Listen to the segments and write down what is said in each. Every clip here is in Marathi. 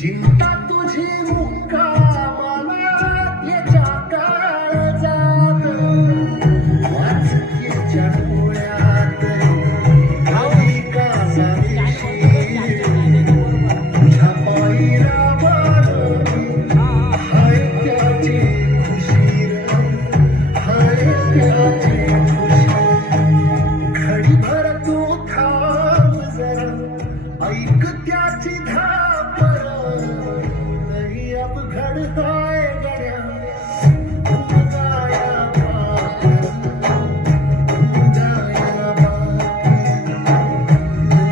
चिंता तुझी मुक्कामाला याच्या काळजात वाचकीच्या डोळ्यात भावी कासावीशी तुझ्या पायी रामानं हाय त्याची खुशी हाय त्याची घडीभर तू थांब जरा ऐक त्याची धापर लई अपघड हाय गड्या उगाया बाप उगाया बाप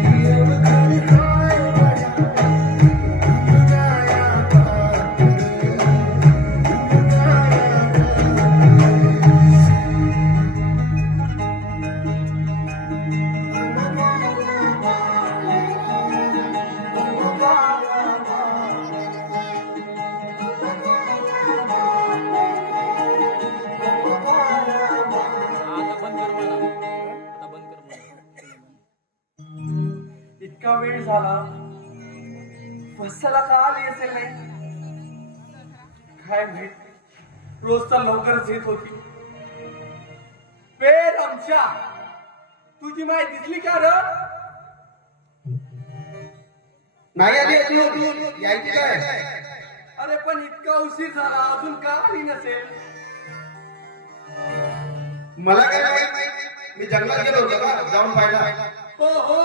लई अपघड हाय गड्या उगाया बाप इतका वेळ झाला बसायला का आली असेल नाही काय माहित रोजचा लवकरच येत होती वेळ आमच्या तुझी माय दिसली का र नाही आली होती यायची काय अरे पण इतका उशीर झाला अजून का आली नसेल मला काय माहित मी जंगलात गेलो होतो का जाऊन पाहिला हो हो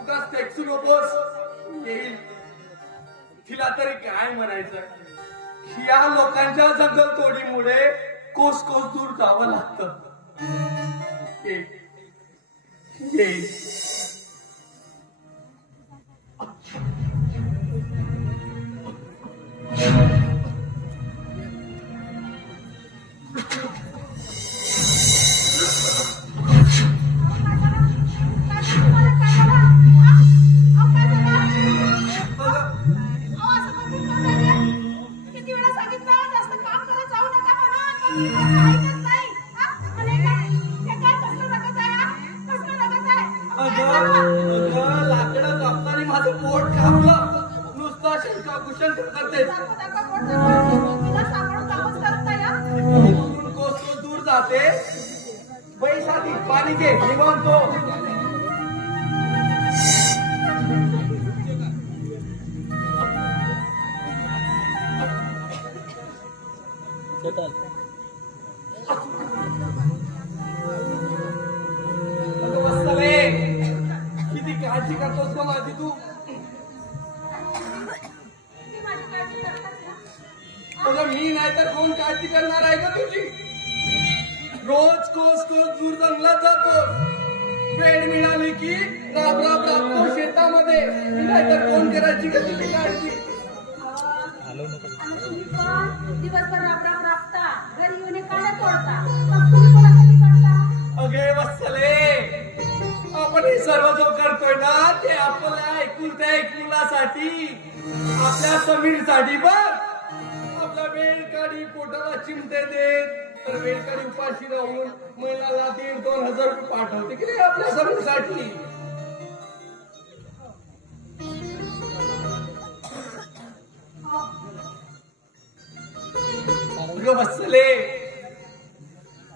उगाच टेक्सू नकोस येईल तिला तरी काय म्हणायचं या लोकांच्या जंगल तोडीमुळे कोस कोस दूर जावं लागतं येईल लाकडं कापताना माझं पोट कापलं नुसता शंका कुशन करते कोस दूर जाते बैसाठी पाणी घे निवांतो किती काळजी करतोस का माझी तू मी नाही तर कोण काळजी करणार आहे का तुझी रोज कोस कोस दूर जंगलात जातो वेळ मिळाली की राब राब राबतो शेतामध्ये नाहीतर कोण करायची का तुझी काळजी दिवसभर राब राबता घरी येऊन काढा तोडता अगे वत्सले आपण हे सर्व जो करतोय ना ते आपल्या एकुलत्या एक मुलासाठी आपल्या समीरसाठी बघ आपला वेळकाळी पोटाला चिमटे देत तर वेळकाळी उपाशी राहून महिन्याला 1,500-2,000 रुपये पाठवते की नाही आपल्या समीरसाठी वत्सले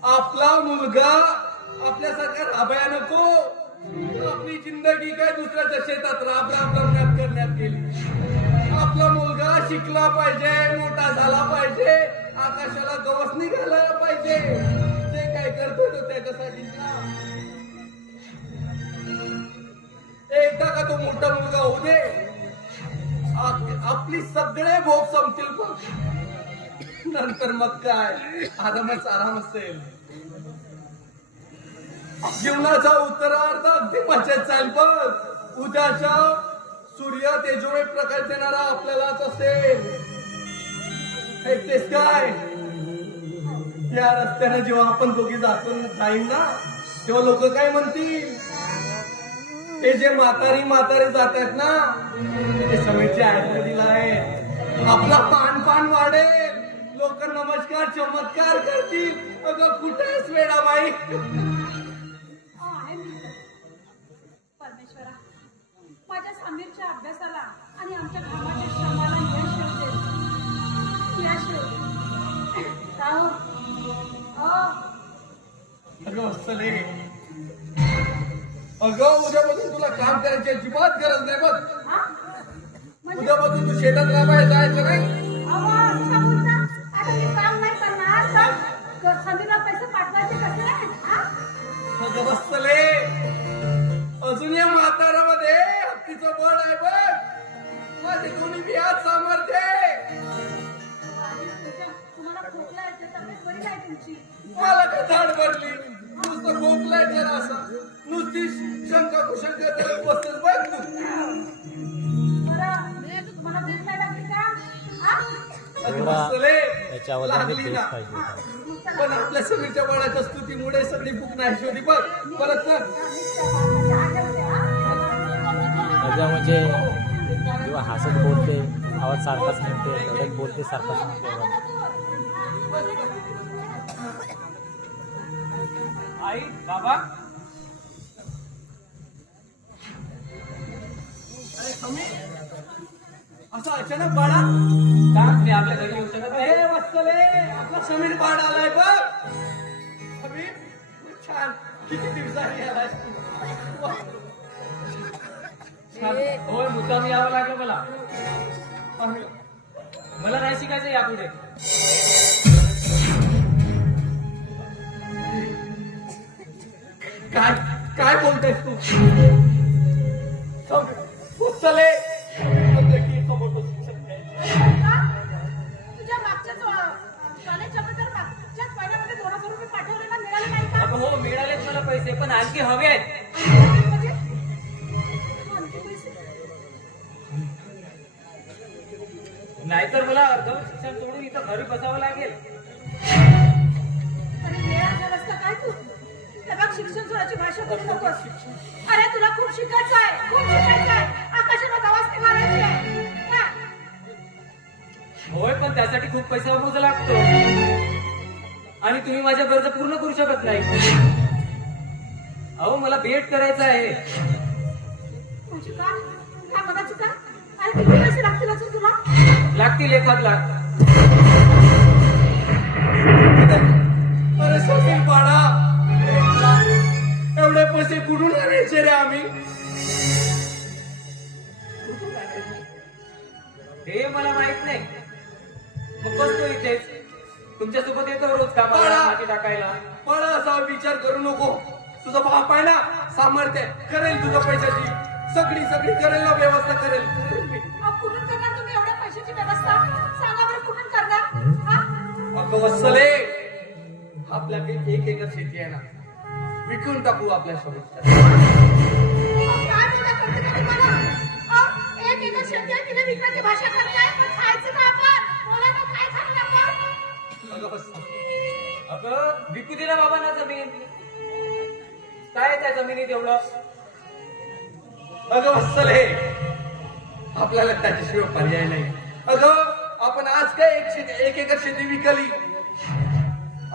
आपला मुलगा आपल्यासारखा राबाया नको आपली जिंदगी काय दुसऱ्याच्या शेतात राब राब रंगात करण्यात गेली आपला मुलगा शिकला पाहिजे मोठा झाला पाहिजे आकाशाला गवस निघाला पाहिजे जे काय करतोय तो त्याच्यासाठी एकदा का तो मोठा मुलगा होऊ दे आपली सगळे भोग संपतील पण नंतर मग काय आराम असेल जीवनाचा उत्तरार्ध अगदी मजेत जाईल पण उद्याच्या सूर्य तेजोमय प्रकाश देणारा आपल्यालाच असेल ऐकतेस काय या रस्त्याने जेव्हा आपण दोघी जाईन ना तेव्हा लोक काय म्हणतील हे जे म्हातारी जातात ना ते समीरचे आयुर्वेदीला आहे आपला पान वाढेल लोक नमस्कार चमत्कार करतील अगं कुठेच वेळाबाई परमेश्वरा माझ्या समीरच्या अभ्यासाला आणि आमच्या कामाच्या श्रमाला वत्सले, अगं उद्यापासून तुला काम करायची अजिबात गरज नाही बघ. हा? म्हणजे उद्यापासून तू शेतात राबायला जायचं नाही. अहो, असं बोलता. आता मी काम नाही करणार तर समीरला पैसे पाठवायचे कसे? हा? अगं वत्सले, अजून या म्हातारामध्ये हत्तीचं बळ आहे बघ. माझे कोणी बी आज सामर्थ्य आहे. तुम्हाला खोकला येते, तब्येत बरी काय तुमची? मला का झाड भरली नुसतं खोकलाय जरा असं नुसती शंका कुशंका करत बसतेस बघ तू. बरं, तुम्हाला भूक नाही लागली का? हा? अगं वत्सले, त्याच्या आवाजाने लागली तेच ना. पाहिजे होता. पण आपल्या समीरच्या बाळाच्या स्तुतीमुळे सगळी भूक नाही शोधी बघ. परत तर नद्या म्हणजे जेव्हा हसत बोलते आवाज सारखाच निघते, रडत बोलते सारखाच निघते. आई बाबा अरे समीर, असं अचानक बाळा. का मी आपल्या घरी येऊ शकत नाही? हे वत्सले, आपला समीर बाळ आलाय बघ. समीर, छान. किती दिवसांनी आलायस तू. वा. छान. होय मुद्दाम यावं लागलं मला. अरे, मला नाही शिकायचं यापुढे. काय काय बोलतेस तू? वत्सले, बोलते की समोर शिक्षण घ्यायचं. तुझ्या मागच्याच कॉलेजच्या मागच्याच महिन्यामध्ये 2,000 रुपये पाठवले ना, मिळाले नाही का? अगं हो मिळालेच मला पैसे, पण आणखी हवे आहेत. म्हणजे? आणखी पैसे? नाहीतर मला अर्धवट शिक्षण सोडून इथं घरी बसावं लागेल. अरे वेळा झालास का काय तू? हे बघ, शिक्षण सोडायची भाषा करू नकोस. अरे तुला खूप शिकायचं आहे, खूप शिकायचं आहे. आकाशाला गवासणी मारायची आहे. हा? होय पण त्यासाठी खूप पैसा मोजा लागतो आणि तुम्ही माझ्या गरजा पूर्ण करू शकत नाही. अहो मला भेट करायचं आहे. तुझी का? काय मनाची का? अरे किती पैसे लागतील अजून तुला? लागतील 1 लाख. अरे समीर बाळा, एवढे पैसे कुठून आणायचे रे आम्ही? हे मला माहित नाही. मग बसतो इथेच तुमच्यासोबत येतो रोज कामाला बाळा. माती टाकायला. पण असा विचार करू नको. तुझा बाप आहे ना, सामर्थ्य करेल तुझ्या पैशाची सगळी करेल ना, व्यवस्था करेल. अहो, कुठून करणार तुम्ही एवढ्या पैशाची व्यवस्था? सांगा बरं, कुठून करणार? हा? अगं वत्सले, आपल्याकडे 1 एकर शेती आहे ना, विकून टाकू आपल्या सोबत. अहो, काय बोला करते का तुम्हाला? अहो, 1 एकर शेती आहे, तिने विकायची भाषा करताय. पण खायचं का आपण? बोला ना, काय खाणार आपण? अगं वत्सले, अगं विकू दे ना बाबा ना जमीन. काय आहे त्या जमिनीत एवढं? अगं वत्सले, आपल्याला त्याच्याशिवाय पर्याय नाही. अगं आपण आज काय 1 एकर शेती विकली.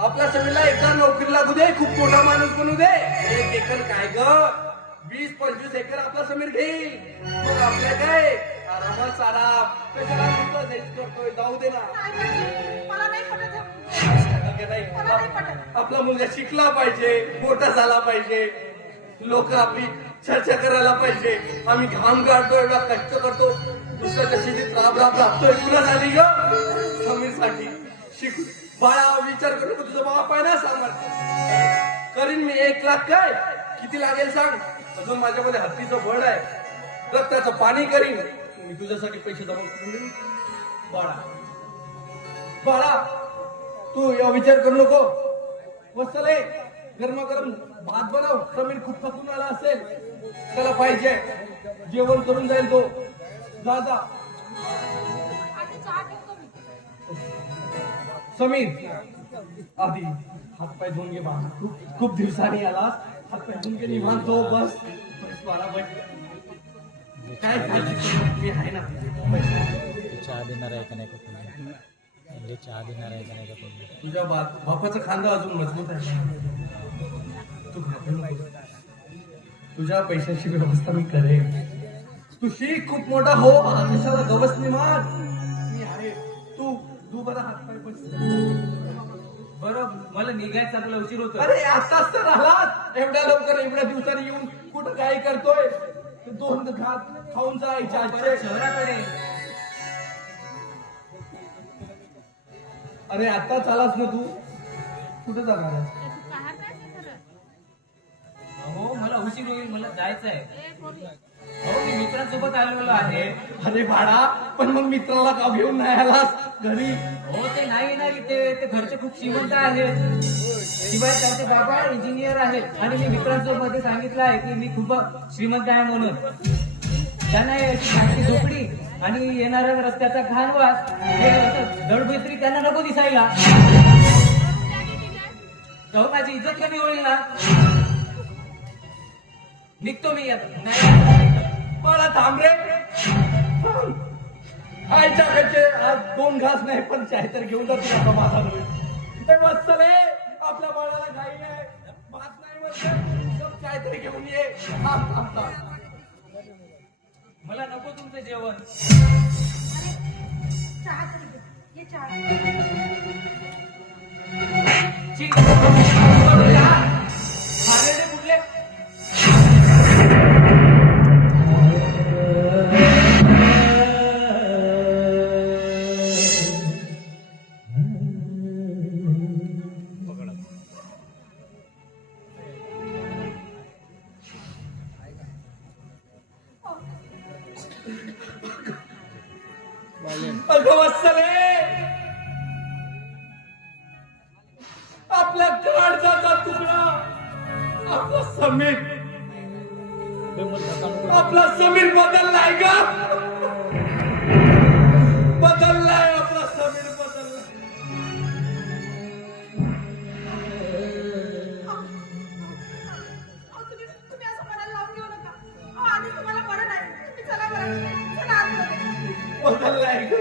आपल्या समीरला एकदा नोकरी लागू दे, खूप मोठा माणूस बनू दे. 1 एकर काय ग, 20-25 एकर आपला समीर घेईल. मग आपल्या काय आरामात आराम. कशाला नुसतं हेच करतोय, जाऊ दे ना. नाही पाहिजे. मला नाही पटत हे. अगं नाही, मला नाही पटत. आपला मुलगा शिकला पाहिजे, मोठा झाला पाहिजे, लोक आपली चर्चा करायला पाहिजे. आम्ही घाम गाळतो, एवढा कष्ट करतो, दुसऱ्याच्या शेतीत राबतोय. तुला झाली ग समीर साठी शिकू. बाळा विचार करू, तुझा बाप आहे ना, सामर्थ्य करीन मी. 1 लाख काय किती लागेल सांग? अजून माझ्यामध्ये हत्तीचं बळ आहे, रक्ताचं पाणी करीन मी तुझ्यासाठी. पैसे जमा करून देईन. बाळा तू या विचार करू नको. वत्सले, गरमागरम भात बनव. समीर खूप थकून आला असेल, त्याला पाहिजे जेवण करून जाईल तो. जा जा. आणि चहा ठेवतो मी. समीर आधी हातपाय धुवून घे बाळा. खूप दिवसांनी आलास, हातपाय धुवून घे, निवांत हो. बस बाळा बस. काय मी आहे ना. तू चहा देणार आहे का नाही का तुम्ही? म्हणजे चहा देणार आहे का नाही का तुम्ही? तुझ्या बापाचा खांदा अजून मजबूत आहे. तू घाबरू नको. तुझ्या पैशाची व्यवस्था मी करेन. तू शिक, खूप मोठा हो. कशाला गवसणी मार, मी आहे. तू बरा हातपाय बस. बरं मला निघायचा आपला उशीर होतो. अरे आताच तर आलात, एवढ्या लवकर एवढ्या दिवसाने येऊन कुठं काय करतोय? 2 घात खाऊन जायचे आजचे. परत शहराकडे. अरे आताच आलास ना तू, कुठं जाणार आहेस? तू बाहेर जायचं खरं. अहो मला उशीर होईल, मला जायचं आहे. ए, पोरी. अहो मी मित्रांसोबत आलेलो आहे. अरे भाडा, पण मग मित्राला का घेऊन नाही आलास घरी? हो ते नाही येणार इथे, ते घरचे खूप श्रीमंत आहेत. शिवाय त्यांचे बाबा इंजिनियर आहेत आणि मी मित्रांसोबत सांगितलं आहे की मी खूप श्रीमंत आहे म्हणून. त्यांना अशी चांगली झोपडी आणि येणाऱ्या रस्त्याचा घाण वास, हे असं दडबैत्री त्यांना नको दिसायला. वरून त्याने दिलंय. जाऊ माझी इज्जत कमी होईल ना. निघतो मी आता. नाही मला थांब रे, थांब. आईच्या घरचे आज 2 घास नाही पण चाय तर घेऊन जा, तुला समाधान होईल. ते वत्सले, आपल्या बाळाला घाई आहे, भात नाही म्हणते, चाय तरी घेऊन ये. थांब थांब थांब. मला नको तुमचं जेवण. अरे, चहा तरी घे. ये चहा. छी. खाण्याचे कुठले अगं वत्सले, आपल्या काळजाचा तुकडा, आपला समीर, आपला समीर बदललाय का? बदललाय, आपला समीर बदललाय. अहो, तुम्ही असं मनाला लावून घेऊ नका. अहो, आधी तुम्हाला बरं नाही. तुम्ही चला बरं. चला आतमध्ये. बदललाय का?